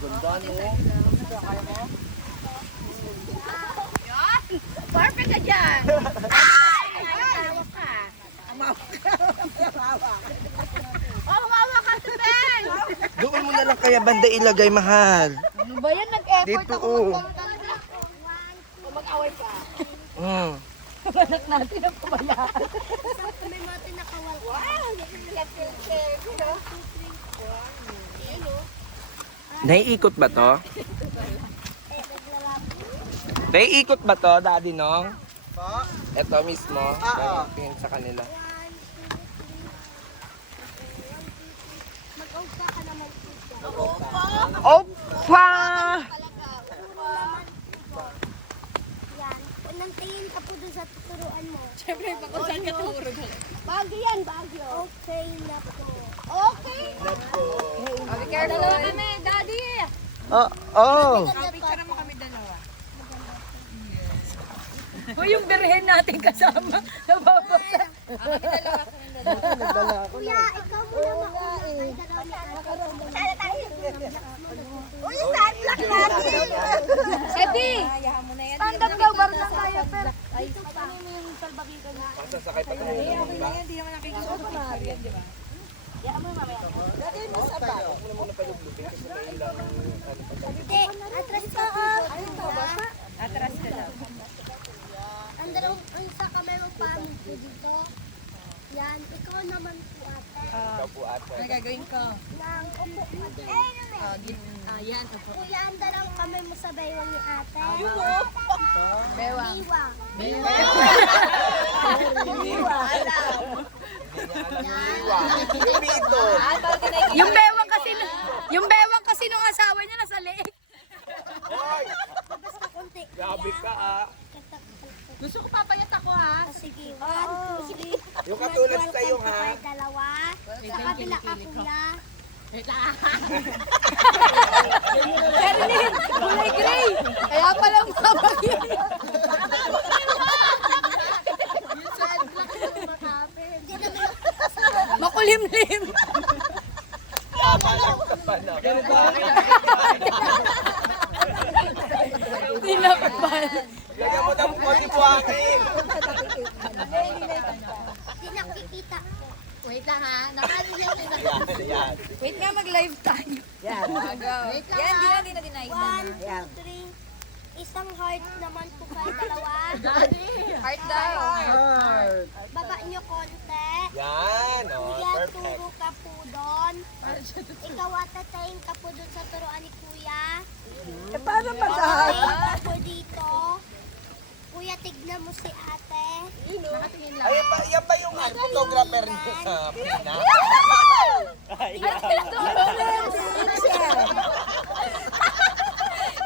Ganda, no? Kaya mo? Yan! Perfect ka dyan! Tawag ka. Oh, humawa ka sa pen! Doon mo na lang kaya banda ilagay, mahal. Ano ba yan? Nag-effort Dito, ako oh. mag-away ka. Mm. Anak natin ang pabayaan. May mga tinakawal. Wow! Naiikot ba to? Naiikot ba to, Daddy Nong? Ito mismo. Tingin sa kanila. Mag-opa ka naman po. Opa! Yan. Unang tingin ka po dun sa tuturuan mo. Siyempre, kung saan ka tumuro ka. Bagyo yan, bagyo. Okay na po. Okay. Be careful. Dalawa kami, Daddy! Oh. Picture mo kami dalawa. O yung birhen natin kasama. Nababasa. Kuya, ikaw muna mauna. Ay, dalawa ni Uy, sunblock natin! Eddie! Stand up daw, bar lang tayo. Pero Dito pa. Yung salbagin ka na. Sasakay pa tayo. hindi naman nakikisuot na yan, di ba? Hindi, atras ka. Atras ka lang. Ang sa kamay mo pamig ko dito. Yan, ikaw naman po ate. Ikaw po ate. Ano gagawin ko? Nang upo ate. Yan. Kuya, andar ang kamay mo sa baywang ni ate. Bewang. Iwa. Yung bewang kasi nung asawa niya nasa leeg. Basta konti. Grabe ka ah. Gusto ko papayat ako ha. Sige, 1, 2, 3. Yung katulad sa'yo ha. Dalawa. Sa kabila ka kuya. Erlyn, kulay gray. Kaya palang mabagin. Makulimlim. Tinakpan. Lagyan mo ng konti buhangin. Hindi nakikita. Wait lang ha. Nakalilang na. Yan. Wait nga, mag-live tayo. Yan. Wait lang ha. Yan, di na. 1, 2, 3. Isang heart naman po kayo dalawa. Heart daw. Baba nyo konti. Yan. Oh, Kuya, perfect. turo ka po doon. Ikaw atatayin ka po doon sa turuan ni Kuya. Paano Tayin ka po dito. Kuya, tignan mo si ate. Ay, yan ba yung photographer niyo sa Pina?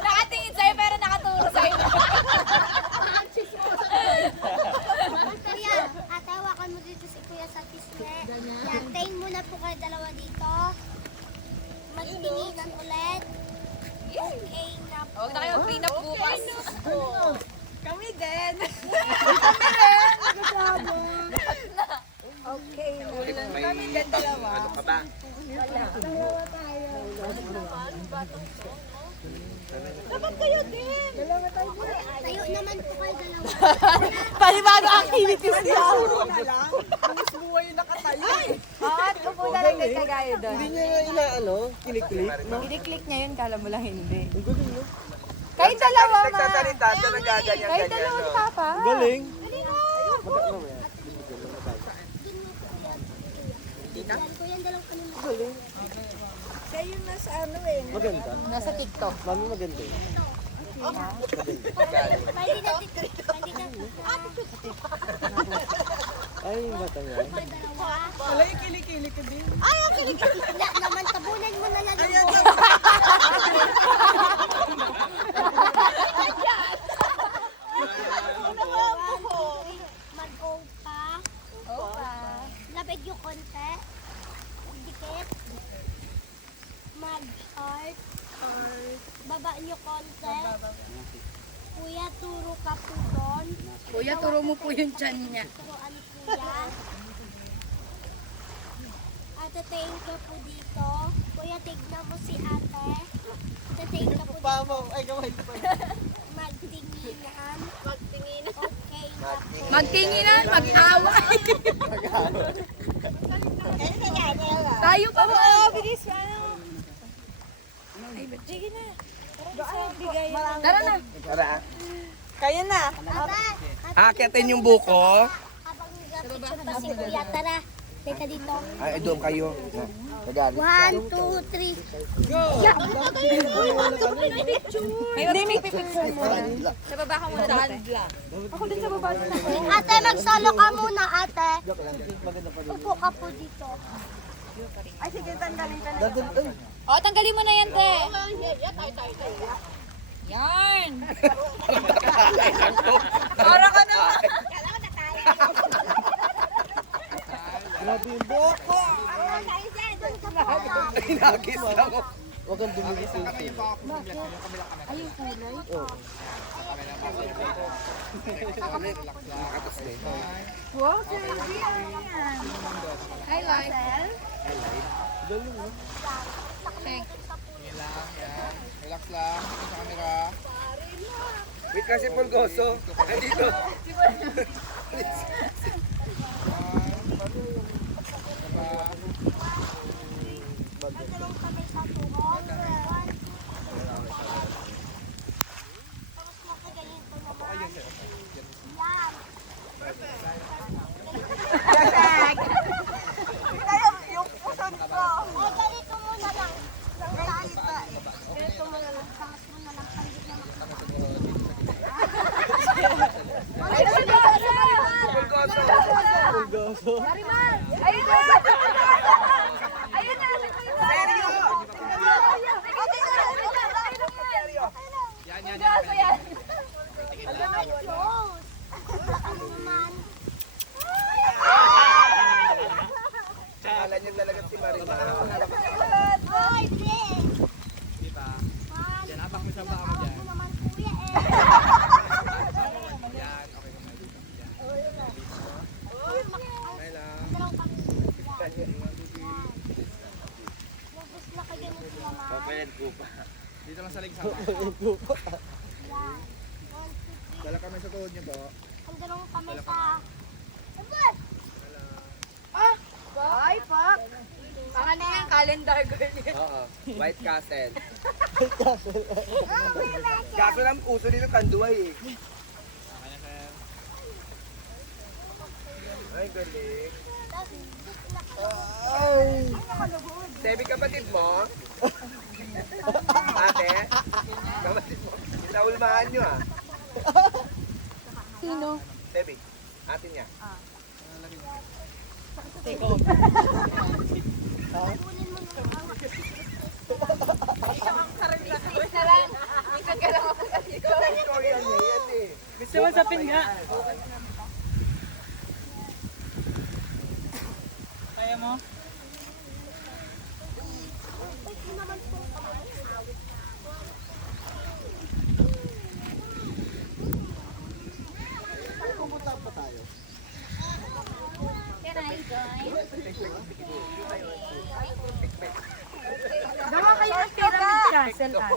Nakatingin sa'yo pero nakaturo sa'yo. Kuya, ate, hawakan mo dito si Kuya sa kisme. Yan, tayin muna po kayo dalawa dito. Magtinginan ulit. Okay na po. Huwag na kayo clean up bukas. Kami din. Okay. Kami din dalawa. Ano ka ba? Tayo naman po kayo dalawa. Panibago activities niya. Upo na lang kay kagayo doon. Hindi niya inaano, kiniklik. Kiniklik niya yun, kala mo lang hindi. Kahit dalawa ma. Nagsasalita siya nagaganyan Kahit ganyan. dalawa no? papa. Galing. Yan, kuya, dalawang kanina. Maganda. Nasa TikTok. Mami maganda. Pwede na dito. Pwede na dito. Ay, yung bata niya. Kayo dalawa. Wala yung kilikili ko din. Ay, ang kilikili. Wala naman, tabunan mo na lang yung Mag-opa. Labig yung konti. Dikit. Mag-heart. Baba nyo konti. Kuya, turo ka po doon. Kuya, turo mo po yung tiyan niya. Turuan ni Kuya. Ate, thank you po dito. Kuya, tignan mo si ate. pa mo. Ay, kamay pa. Magtinginan. Magtinginan. Okay na po. Magtinginan, mag-away. Tayo pa mo. Bilis, ano? Ay, sige na. Tara na. Tara. Kaya na. Aba, Akitin yung buko. habang nag-picture pa si Kuya, tara. Teka dito. Ay, doon kayo. Nagalit. 1, 2, 3. May pipicture muna. Sa baba ka muna. Ako din sa baba. Ate, mag-solo ka muna, ate. Upo ka po dito. Ay, sige, tanggalin ka na. Dadun, ay. O, tanggalin mo na yan, te. Yan. Para ka naman. Grabe yung buko. Inagis lang. Huwag kang bumili sa ito. Wow, crazy. Hi, Lyle. Galing, no? Relax lang. Ito sa camera. Wait kasi Pulgoso. Andito. Nagdalawang kamay sa tuhod. Tapos makagayin ko naman. Yan. Yung pusod ko. Ay, ganito muna lang. Ganito muna lang. Tangas muna lang. Pandit na Pulgoso. Ayun na. Ayun na. Close. Baka naman. Akala niyo talaga si Marina. Ay, Ben. Diba? Man, Yan, abang mo sa baka mo dyan. ako naman kuya eh. Yan, okay ka may dito. Yan. Okay lang. Dalawang kami. Nabus na kayo mo sila, ma. Papayan ko pa. Dito lang sa leg sama. Yan. 1, 2, 3. Dala kami sa tuhod niyo po. Ang dalawang kami sa... Ay, fuck. Baka na yung calendar girl. Oo. White Castle. Kaso lang uso dito kanduay eh. Okay na sir. Ay, galing. Sebi kapatid mo? Ate? Kapatid mo? Naulmahan nyo ah. Sino? Sebi. Ate niya. Please na lang. Minsan ka lang ako sa dito. Victoria niya yan eh. Gusto mo sa pinga? Kaya mo? Pupunta pa tayo. Baka kayo ang pyramid castle, ate.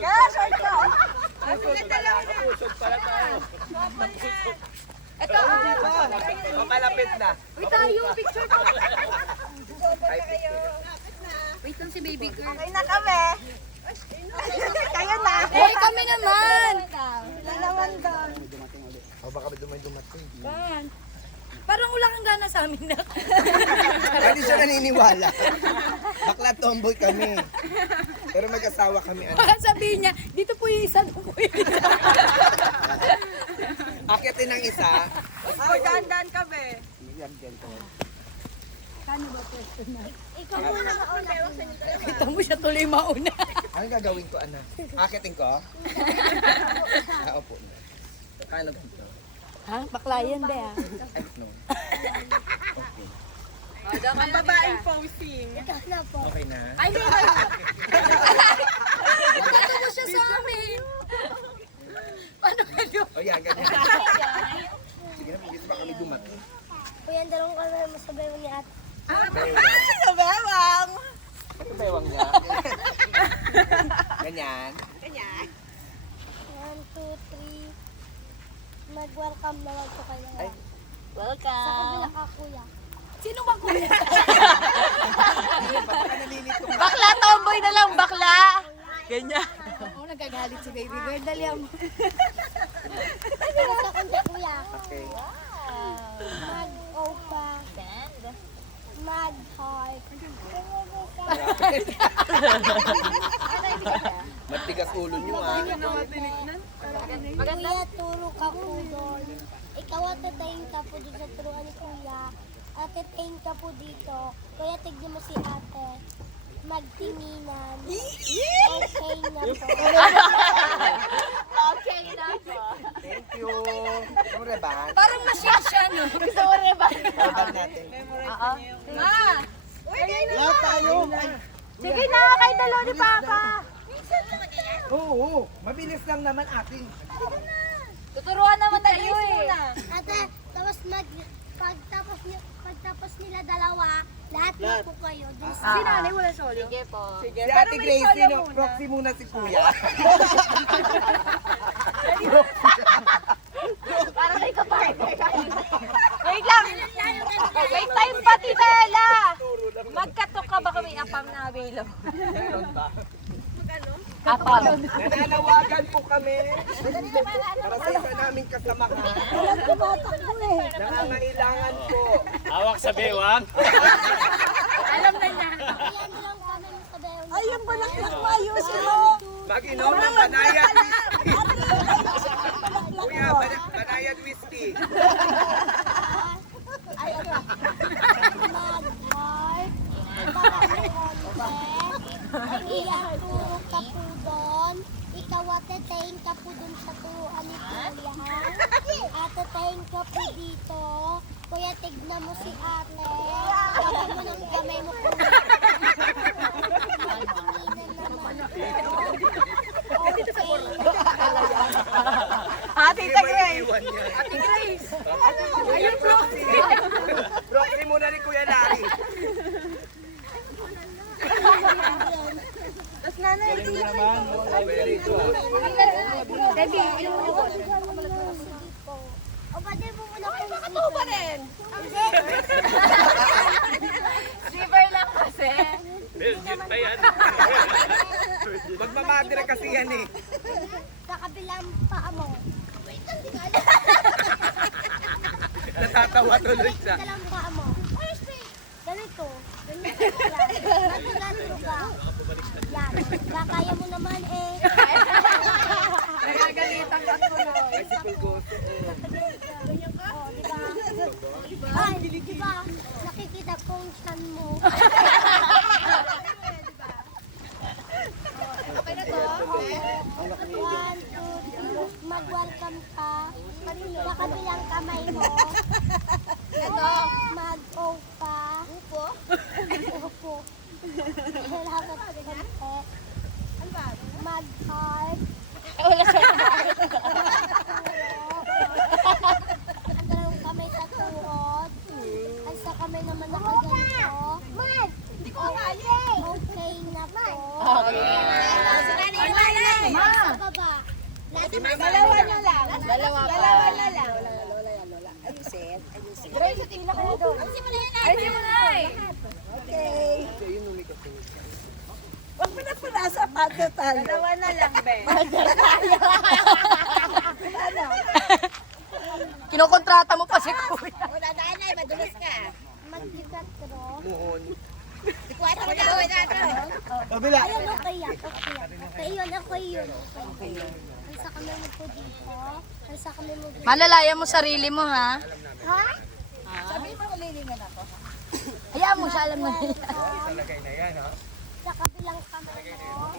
Yan, short ko. Sige, dalawa na. Pusog pala tayo. Ito, O malapit na. Uy, tayo, picture ko. Ay, picture. Wait lang si baby girl. Okay na kami. Kayo na. Hey, kami naman. Wala naman doon. O baka may dumating. Kan. Parang wala kang gana sa amin na. Hindi siya naniniwala. Bakla tomboy kami. Pero mag-asawa kami. Ano? Baka sabihin niya, dito po yung isa, doon po yung isa. Akitin ng isa. Oh, dahan-dahan kami. Ikaw muna mauna. Kita mo siya tuloy mauna. Ano gagawin ko, anak? Akitin ko? Opo. Kano ganito? Ha? Baklayan ba ya? Ay, no. Ang babaeng posing. Ikaw na po. Okay na? Ay, hindi ba? Magkano mo siya sa amin? Paano kayo? O yan, ganyan. Sige na, pagkita pa kami dumating. Kuya, ang dalawang kami masabay mo ni ate. Bewang. Sa bewang. Ito bewang niya. Ganyan. 1, 2, 3. Mag-welcome naman po kayo. Ay. Sa kabila ka, kuya. Sino bang kuya? Baka nalilito ka. Bakla, tomboy na lang, bakla. Ganyan. Oo, nagagalit si baby girl. Dali mo. Sa kundi, kuya. Okay. Mag-opa. Mag-heart. Matigas ulo nyo ah. Kuya, turo ka po doon. Ikaw at tatayin ka po doon sa turuan ni kuya. At tatayin ka po dito. Kuya, tignan mo si ate. Magtinginan. Okay na po. Okay na po. Thank you. Yung reban. Parang machine siya, no? Gusto mo rin ba? Reban natin. Ma! Lahat tayo. Sige na, kay dalo ni Papa. Oo, mabilis lang naman ating. Tuturuan naman tayo eh. Ate, tapos pagtapos nila dalawa, lahat na po kayo. Dun sa Nanay wala solo. Sige po. Si Ate Gracie, no, proxy muna si Kuya. Parang may kapartner. Wait lang. Wait time pa, Tita Ella. Magkatok ka ba kami apam na available? Meron ba? Apam. Nananawagan po kami para sa isa naming kasamahan. Nangangailangan po. Hawak sa bewang. Alam na niya. Ayan lang kami sa bayo. Ayun ba lang yung ayusin mo? Mag-inom ng banayad whiskey. Kuya, banayad whiskey. Mag-heart. Para konti. Iyak turo ka po doon. Ikaw at tatayin ka po doon sa turuan ni kuya. At tatayin ka po dito. Kuya, tignan mo si ate. Kapag mo ng kamay mo po. Tita Grace. Iwan niya. Ate Grace. Ayun, proxy. Proxy muna ni Kuya Larry. Tapos nanay. Very good. Debbie, ilang mo po? O, pwede mo muna po. Katuba rin. Silver lang kasi. Belgian pa yan. Magmamadre kasi yan eh. Sa kabilang paa mo. Natatawa tuloy siya. Sa kabilang paa mo. Ganito. Ganito yan. Nagagato ka. Yan. Kaya mo naman eh. Nagagalitan ka tuloy. Bicycle goso. Oh, di ba? Ay, di ba? Nakikita ko yung chan mo. Okay na to? One, two, three. Mag-welcome ka. Sa kabilang kamay mo. Ito. Mag-opa. Upo. Upo. Dapat ganito. Mag-heart. Wala siya. Ang dalawang kamay sa tuhod. Ang sa kamay naman nakaganito. Hindi ko kaya. Okay na po. Ma. Sa baba. Dalawa na lang. Dalawa pa. Dalawa na lang. Grace, tila ka na doon. Ayusin mo na eh. Huwag mo na pala sa pagkatan. Dalawa na lang, be. Kinokontrata mo pa si Kuya. Mag-ikatro. Muon. Kabila. Ayun, okay yan. Okay yan. Okay yun, okay yun. Okay yun. Ang sa kamay mo po dito. Ang sa kamay mo dito. Malalaya mo sarili mo, ha? Ha? Sabi mo, lilingan ako. Hayaan mo siya, alam mo. Talagay na yan ha. Sa kabilang kamay mo.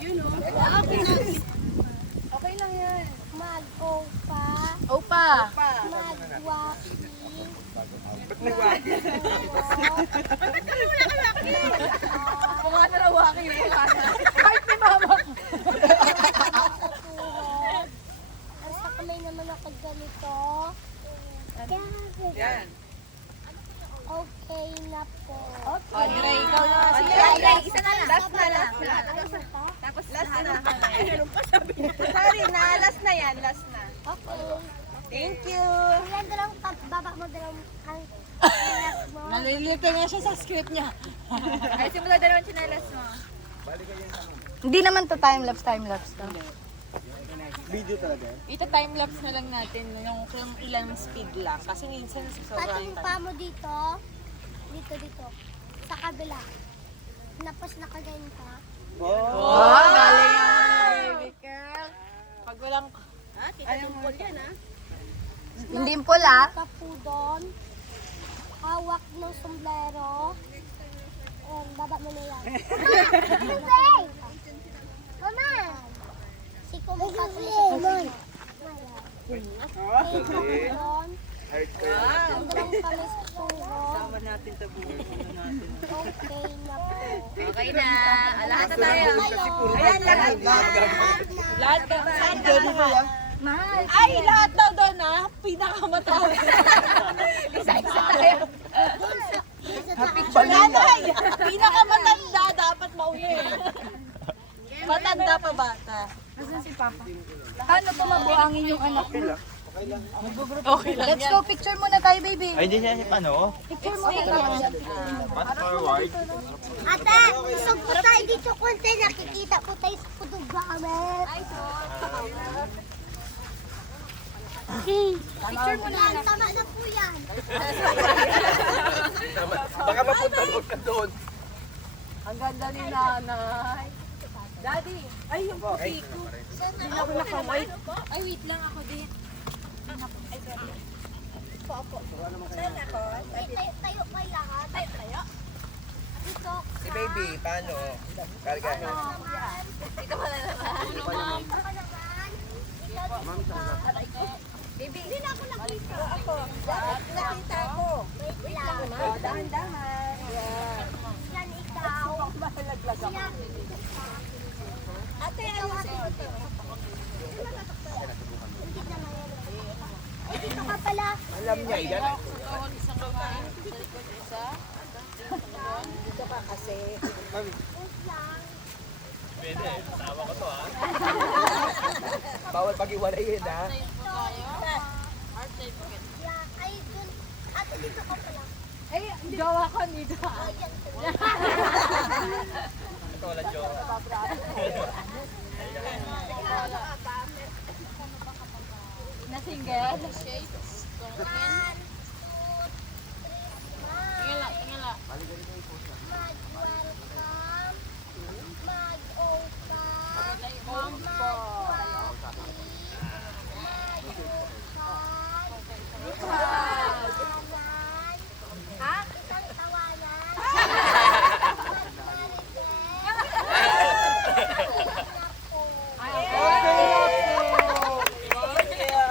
Okay lang yan. Mag-opa. Opa. Mag-walking. Ba't nagwagi? Mukha na rawaki yung mukha na. Kahit ni mama. Sa tuhod. Ang sa kamay naman ako ganito. Yan. Okay na po. Andre, ikaw na. Sige, Andre, isa na lang. Last na lang. Tapos Last na. Thank you. Ilan dalawang baba mo dalawang ang mo. Nalilito nga siya sa script niya. Ay, simula dalawang chinelas mo. Hindi naman to time-lapse to. Video talaga. Ito time-lapse na lang natin yung kung ilang speed lang. Kasi minsan sa Pati sobrang yung paa mo dito. Dito. Sa kabila. Tapos nakaganyan ka. Oh, galing yan, baby girl. Pag walang... Hindi pula. Kapudon. Hawak ng sombrero. Baba mo na yan. Hindi! Mama! Si kumukha ko yung kapudon. Ang dalawang kami sa turo. Sama natin sa buhay natin. Okay na po. Okay na. Lahat na tayo. Ayan, lahat na. Lahat ka. Saan ka lahat? Mahal. Ay, lahat daw doon ha. Pinakamatawid. Isa-isa tayo. Nanay, pinakamatanda dapat mauwi. Matanda pa bata. Paano po mabuhangin yung anak mo? Okay lang Let's go, picture muna tayo, baby. Ay, di siya si Pano? Picture muna tayo. Fast forward. Ate, isang po tayo dito konti. Nakikita po tayo sa pudong gamit. Picture muna. Tama na po yan. Baka mapunta doon ka doon. Ang ganda ni nanay. Daddy, ay yung puti ko. Hindi na ako nakawait. Ay, wait lang ako din. Tayo pa lahat. Tayo. Dito. Si baby, paano? Kargahin. Dito ka naman. Baby, hindi na ako nakita. Nakita ko. Wait lang. Dahan-dahan. Yan ikaw. Yan. Ate, ano si ate? Ay, dito ka pala. Alam niya yan. Wait lang. Pwede, tawa ko to ha. Bawal pag-iwalayin ha. Yan. Ay, dun. Ate, dito ka pala. Ay, gawa ko nito. Ito wala joke. Na single? Mag-welcome. Mag-open. Ha? Isang tawanan.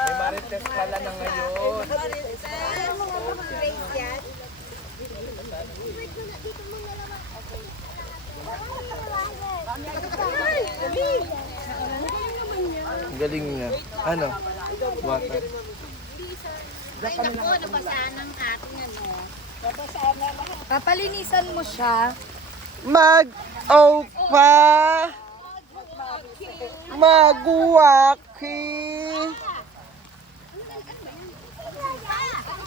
May marites pala na ngayon. Dito mo na naman. Ang galing niya. Ano? Water. Papalinisan mo siya. Mag-opa! Mag-waki!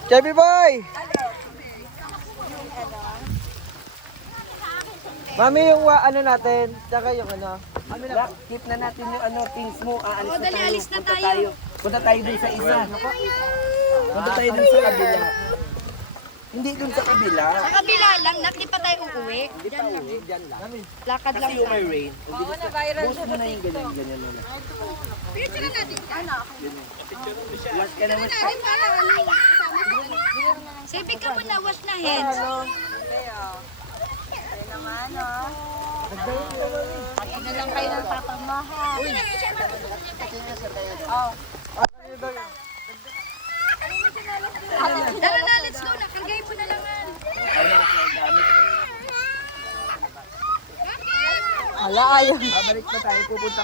Chubby boy! Mami, yung ano natin, tsaka yung ano. Black, keep na natin yung ano, things mo. Aalis na tayo. alis na Punta tayo. Punta tayo dun sa isa. Punta tayo dun sa kabila. Hindi dun sa kabila. Sa kabila lang, nak, di pa tayo uuwi. Hindi pa uwi, dyan lang. Lakad lang Kasi yung may tayo. rain. Oo, na-viral Post siya mo sa na yung TikTok. ganyan, ganyan muna. Last ka naman. Sabi ka muna, wash na hands. Ano na lang kayo ng papamahan. Tara na, let's go na. Kargay mo na lang. Ala, ayaw. Babalik na tayo, pupunta